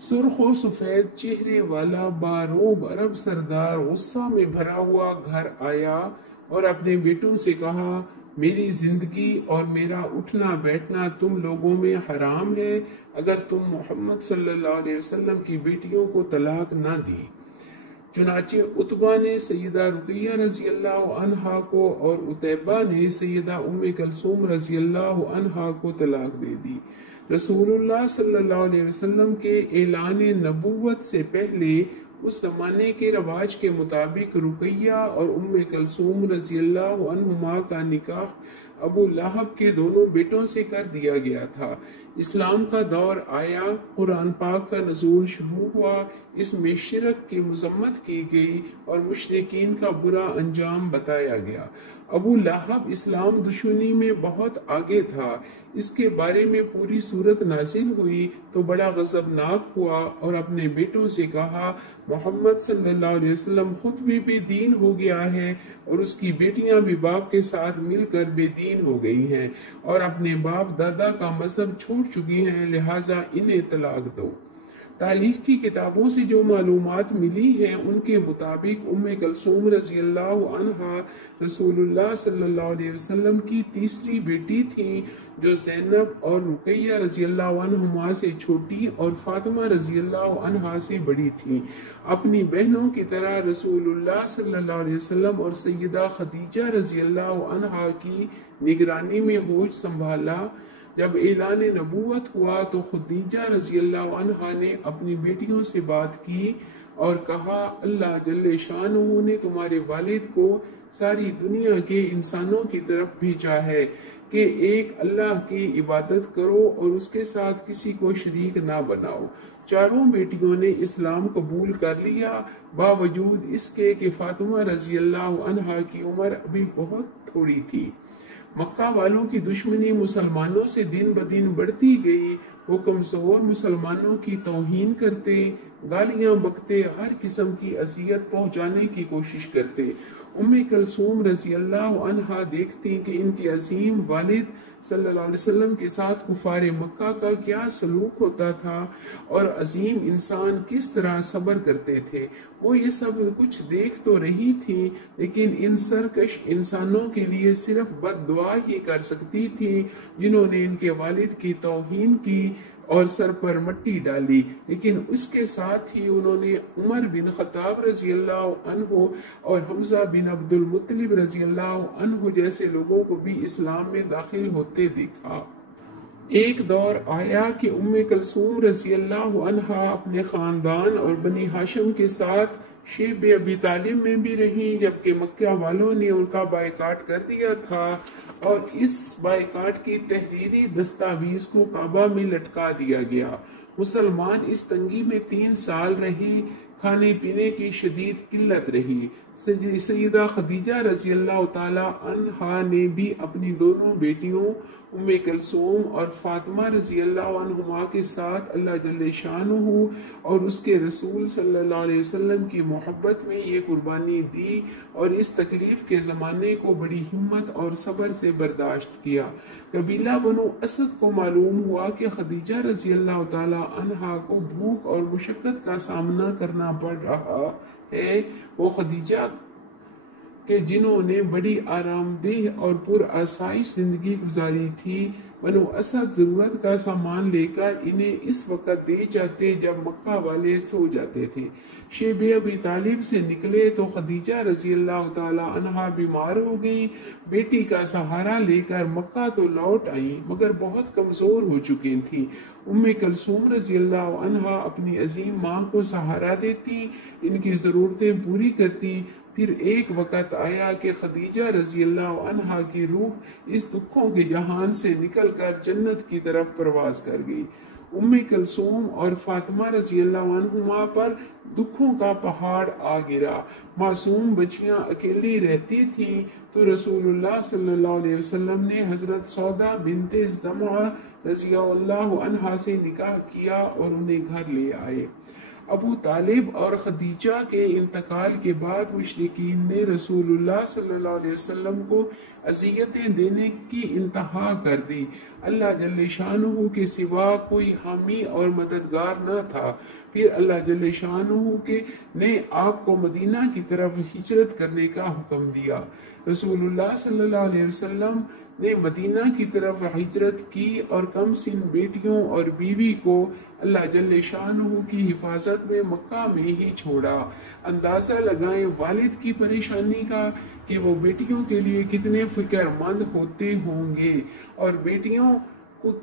سرخ و سفید چہرے والا باروب عرب سردار غصہ میں بھرا ہوا گھر آیا اور اپنے بیٹوں سے کہا، میری زندگی اور میرا اٹھنا بیٹھنا تم لوگوں میں حرام ہے اگر تم محمد صلی اللہ علیہ وسلم کی بیٹیوں کو طلاق نہ دی۔ چنانچہ عتبہ نے سیدہ رقیہ رضی اللہ عنہا کو اور عتیبہ نے سیدہ ام کلثوم رضی اللہ عنہا کو طلاق دے دی۔ رسول اللہ صلی اللہ علیہ وسلم کے اعلان نبوت سے پہلے اس زمانے کے رواج کے مطابق رقیہ اور ام کلثوم رضی اللہ عنہما کا نکاح ابو لہب کے دونوں بیٹوں سے کر دیا گیا تھا۔ اسلام کا دور آیا، قرآن پاک کا نزول شروع ہوا، اس میں شرک کی مذمت کی گئی اور مشرکین کا برا انجام بتایا گیا۔ ابو لہب اسلام دشمنی میں بہت آگے تھا، اس کے بارے میں پوری سورت نازل ہوئی تو بڑا غضبناک ہوا اور اپنے بیٹوں سے کہا، محمد صلی اللہ علیہ وسلم خود بھی بے دین ہو گیا ہے اور اس کی بیٹیاں بھی باپ کے ساتھ مل کر بے دین ہو گئی ہیں اور اپنے باپ دادا کا مذہب چھوڑ چکی ہیں، لہٰذا انہیں طلاق دو۔ تاریخ کی کتابوں سے جو معلومات ملی ہیں ان کے مطابق ام کلثوم رضی اللہ عنہا رسول اللہ صلی اللہ علیہ وسلم کی تیسری بیٹی تھی، جو زینب اور رقیہ رضی اللہ عنہما سے چھوٹی اور فاطمہ رضی اللہ عنہا سے بڑی تھی۔ اپنی بہنوں کی طرح رسول اللہ صلی اللہ علیہ وسلم اور سیدہ خدیجہ رضی اللہ عنہا کی نگرانی میں ہوش سنبھالا۔ جب اعلان نبوت ہوا تو خدیجہ رضی اللہ عنہا نے اپنی بیٹیوں سے بات کی اور کہا، اللہ جل شانہ نے تمہارے والد کو ساری دنیا کے انسانوں کی طرف بھیجا ہے کہ ایک اللہ کی عبادت کرو اور اس کے ساتھ کسی کو شریک نہ بناؤ۔ چاروں بیٹیوں نے اسلام قبول کر لیا، باوجود اس کے کہ فاطمہ رضی اللہ عنہا کی عمر ابھی بہت تھوڑی تھی۔ مکہ والوں کی دشمنی مسلمانوں سے دن بدن بڑھتی گئی، وہ کمزور مسلمانوں کی توہین کرتے، گالیاں بکتے، ہر قسم کی اذیت پہنچانے کی کوشش کرتے۔ ام کلثوم رضی اللہ عنہا دیکھتی کہ ان کے عظیم والد صلی اللہ علیہ وسلم کے ساتھ کفار مکہ کا کیا سلوک ہوتا تھا اور عظیم انسان کس طرح صبر کرتے تھے۔ وہ یہ سب کچھ دیکھ تو رہی تھی، لیکن ان سرکش انسانوں کے لیے صرف بد دعا ہی کر سکتی تھی جنہوں نے ان کے والد کی توہین کی اور سر پر مٹی ڈالی، لیکن اس کے ساتھ ہی انہوں نے عمر بن خطاب رضی اللہ عنہ اور حمزہ بن عبد المطلب رضی اللہ عنہ جیسے لوگوں کو بھی اسلام میں داخل ہوتے دیکھا۔ ایک دور آیا کہ ام کلثوم رضی اللہ عنہا اپنے خاندان اور بنی ہاشم کے ساتھ شیب ابی طالب میں بھی رہیں، جبکہ مکہ والوں نے ان کا بائیکاٹ کر دیا تھا اور اس بائیکاٹ کی تحریری دستاویز کو کعبہ میں لٹکا دیا گیا۔ مسلمان اس تنگی میں 3 سال رہے، کھانے پینے کی شدید قلت رہی۔ سیدہ خدیجہ رضی اللہ تعالی عنہا نے بھی اپنی دونوں بیٹیوں ام کلثوم اور فاطمہ رضی اللہ عنہما کے ساتھ اللہ جل شانہ اور اس کے رسول صلی اللہ علیہ وسلم کی محبت میں یہ قربانی دی اور اس تکلیف کے زمانے کو بڑی ہمت اور صبر سے برداشت کیا۔ قبیلہ بنو اسد کو معلوم ہوا کہ خدیجہ رضی اللہ تعالی عنہا کو بھوک اور مشقت کا سامنا کرنا پڑ رہا ہے۔ وہ خدیجہ کہ جنہوں نے بڑی آرام دہ اور پر آسائش زندگی گزاری تھی، بنو اسد ضرورت کا سامان لے کر انہیں اس وقت دے جاتے جب مکہ والے سو جاتے تھے۔ شیب ابی طالب سے نکلے تو خدیجہ رضی اللہ تعالی عنہا بیمار ہو گئی، بیٹی کا سہارا لے کر مکہ تو لوٹ آئیں مگر بہت کمزور ہو چکی تھی۔ ام کلثوم رضی اللہ عنہا اپنی عظیم ماں کو سہارا دیتی، ان کی ضرورتیں پوری کرتی۔ پھر ایک وقت آیا کہ خدیجہ رضی اللہ عنہا کی روح اس دکھوں کے جہان سے نکل کر جنت کی طرف پرواز کر گئی۔ ام کلثوم اور فاطمہ رضی اللہ عنہما پر دکھوں کا پہاڑ آ گرا۔ معصوم بچیاں اکیلی رہتی تھیں تو رسول اللہ صلی اللہ علیہ وسلم نے حضرت سودا بنت زمعہ رضی اللہ عنہا سے نکاح کیا اور انہیں گھر لے آئے۔ ابو طالب اور خدیجہ کے انتقال کے بعد مشرکین نے رسول اللہ صلی اللہ علیہ وسلم کو اذیتیں دینے کی انتہا کر دی۔ اللہ جل شانہ کے سوا کوئی حامی اور مددگار نہ تھا۔ پھر اللہ جل شانہ نے آپ کو مدینہ کی طرف ہجرت کرنے کا حکم دیا۔ رسول اللہ صلی اللہ علیہ وسلم نے مدینہ کی طرف ہجرت کی اور کم سن بیٹیوں اور بیوی کو اللہ جل شانہ کی حفاظت میں مکہ میں ہی چھوڑا۔ اندازہ لگائیں والد کی پریشانی کا کہ وہ بیٹیوں کے لیے کتنے فکر مند ہوتے ہوں گے، اور بیٹیوں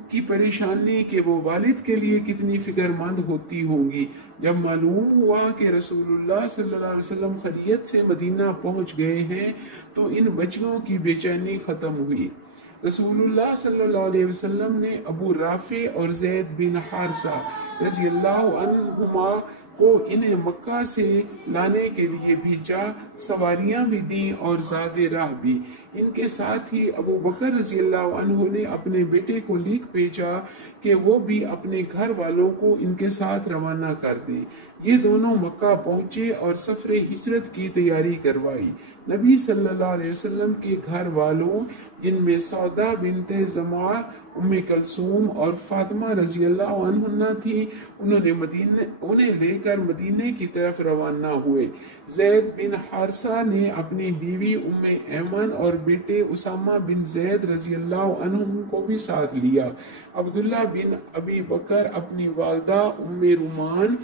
کی پریشانی کہ وہ والد کے لیے کتنی فکر مند ہوتی ہوں گی۔ جب معلوم ہوا کہ رسول اللہ صلی اللہ علیہ وسلم خیریت سے مدینہ پہنچ گئے ہیں تو ان بچیوں کی بے چینی ختم ہوئی۔ رسول اللہ صلی اللہ علیہ وسلم نے ابو رافع اور زید بن حارثہ رضی اللہ عنہما کو انہیں مکہ سے لانے کے لیے بھیجا، سواریاں بھی دیں اور زاد راہ بھی۔ ان کے ساتھ ہی ابو بکر رضی اللہ عنہ نے اپنے بیٹے کو لکھ بھیجا کہ وہ بھی اپنے گھر والوں کو ان کے ساتھ روانہ کر دیں۔ یہ دونوں مکہ پہنچے اور سفر ہجرت کی تیاری کروائی۔ نبی صلی اللہ علیہ وسلم کے گھر والوں جن میں سودا بنت زمعہ، ام کلثوم اور فاطمہ رضی اللہ عنہا تھی، انہیں لے کر مدینے کی طرف روانہ ہوئے۔ زید بن حارثہ نے اپنی بیوی ام ایمن اور بیٹے اسامہ بن زید رضی اللہ عنہم کو بھی ساتھ لیا۔ عبداللہ بن ابی بکر اپنی والدہ ام رومان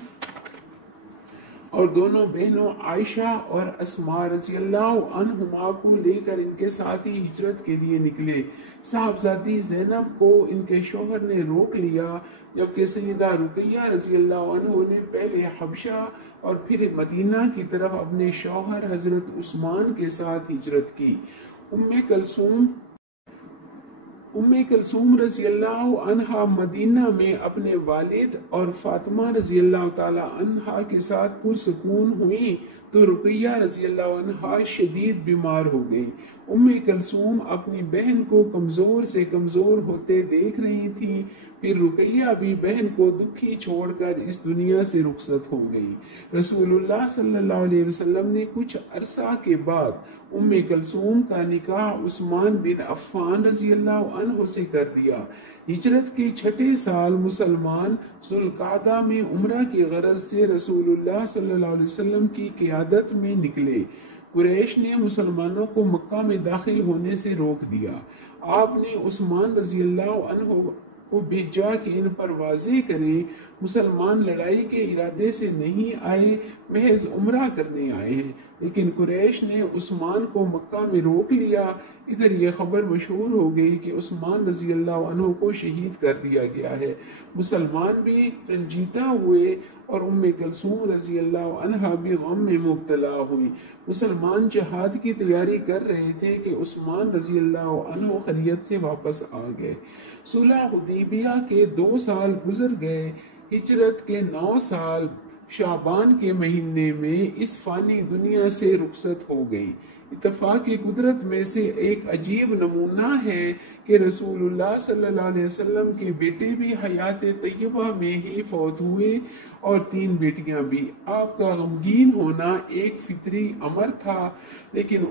اور دونوں بہنوں عائشہ اور اسماء رضی اللہ عنہما کو لے کر ان کے ساتھ ہی ہجرت کے لیے نکلے۔ صاحبزادی زینب کو ان کے شوہر نے روک لیا، جبکہ سیدہ رقیہ رضی اللہ عنہ نے پہلے حبشہ اور پھر مدینہ کی طرف اپنے شوہر حضرت عثمان کے ساتھ ہجرت کی۔ ام کلثوم رضی اللہ عنہا مدینہ میں اپنے والد اور فاطمہ رضی اللہ تعالی عنہا کے ساتھ پرسکون ہوئی تو رقیہ رضی اللہ عنہا شدید بیمار ہو گئی۔ ام کلثوم اپنی بہن کو کمزور سے کمزور ہوتے دیکھ رہی تھی، پھر رقیہ بھی بہن کو دکھی چھوڑ کر اس دنیا سے رخصت ہو گئی۔ رسول اللہ صلی اللہ علیہ وسلم نے کچھ عرصہ کے بعد ام کلثوم کا نکاح عثمان بن عفان رضی اللہ عنہ سے کر دیا۔ ہجرت کے چھٹے سال مسلمان ذوالقعدہ میں عمرہ کی غرض سے رسول اللہ صلی اللہ علیہ وسلم کی قیادت میں نکلے۔ قریش نے مسلمانوں کو مکہ میں داخل ہونے سے روک دیا۔ آپ نے عثمان رضی اللہ عنہ کو بھیجا کہ ان پر واضح کریں مسلمان لڑائی کے ارادے سے نہیں آئے، محض عمرہ کرنے آئے ہیں، لیکن قریش نے عثمان کو مکہ میں روک لیا۔ ادھر یہ خبر مشہور ہو گئی کہ عثمان رضی اللہ عنہ کو شہید کر دیا گیا ہے۔ مسلمان بھی رنجیدہ ہوئے اور ام کلثوم رضی اللہ عنہا بھی غم میں مبتلا ہوئی۔ مسلمان جہاد کی تیاری کر رہے تھے کہ عثمان رضی اللہ عنہ خیریت سے واپس آ گئے۔ صلح حدیبیہ کے 2 سال گزر گئے۔ ہجرت کے 9 سال شعبان کے مہینے میں اس فانی دنیا سے رخصت ہو گئی۔ اتفاق قدرت میں سے ایک عجیب نمونہ ہے کہ رسول اللہ صلی اللہ علیہ وسلم کے بیٹے بھی حیات طیبہ میں ہی فوت ہوئے اور 3 بیٹیاں بھی۔ آپ کا غمگین ہونا ایک فطری امر تھا، لیکن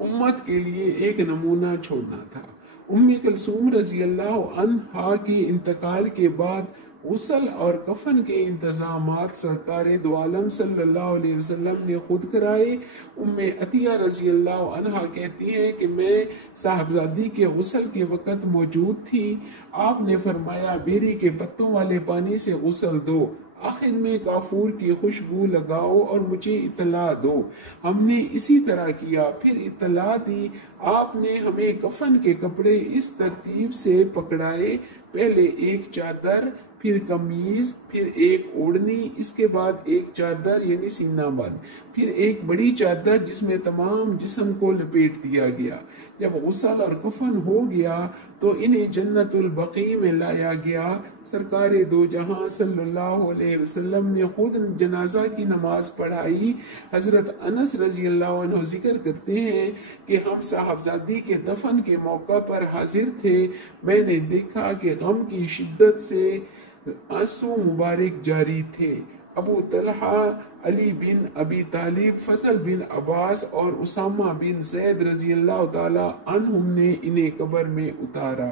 امت کے لیے ایک نمونہ چھوڑنا تھا۔ ام کلثوم رضی اللہ عنہا کے انتقال کے بعد غسل اور کفن کے انتظامات سرکار دو عالم صلی اللہ علیہ وسلم نے خود کرائے۔ ام عطیہ رضی اللہ عنہا کہتی ہیں کہ میں صاحبزادی کے غسل کے وقت موجود تھی۔ آپ نے فرمایا بیری کے پتوں والے پانی سے غسل دو، آخر میں کافور کی خوشبو لگاؤ اور مجھے اطلاع دو۔ ہم نے اسی طرح کیا، پھر اطلاع دی۔ آپ نے ہمیں کفن کے کپڑے اس ترتیب سے پکڑائے، پہلے ایک چادر، پھر قمیض، پھر ایک اوڑھنی، اس کے بعد ایک چادر یعنی سینہ بند، پھر ایک بڑی چادر جس میں تمام جسم کو لپیٹ دیا گیا۔ جب غسل اور کفن ہو گیا تو انہیں جنت البقیع میں لایا گیا۔ سرکار دو جہاں صلی اللہ علیہ وسلم نے خود جنازہ کی نماز پڑھائی۔ حضرت انس رضی اللہ عنہ ذکر کرتے ہیں کہ ہم صاحبزادی کے دفن کے موقع پر حاضر تھے۔ میں نے دیکھا کہ غم کی شدت سے آنسو مبارک جاری تھے۔ ابو طلحہ، علی بن ابی طالب، فضل بن عباس اور اسامہ بن زید رضی اللہ تعالی عنہم نے انہیں قبر میں اتارا۔